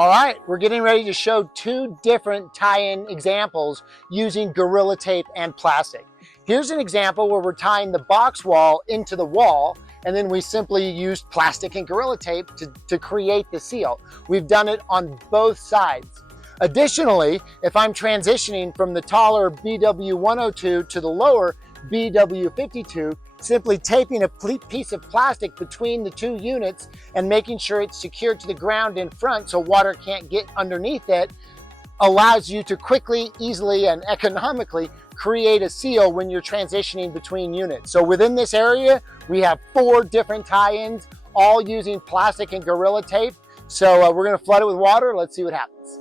All right, we're getting ready to show two different tie-in examples using Gorilla Tape and plastic. Here's an example where we're tying the box wall into the wall, and then we simply used plastic and Gorilla Tape to create the seal. We've done it on both sides. Additionally, if I'm transitioning from the taller BW102 to the lower BW52, simply taping a piece of plastic between the two units and making sure it's secured to the ground in front so water can't get underneath it allows you to quickly, easily, and economically create a seal when you're transitioning between units. So within this area, we have 4 different tie-ins, all using plastic and Gorilla Tape. So we're gonna flood it with water. Let's see what happens.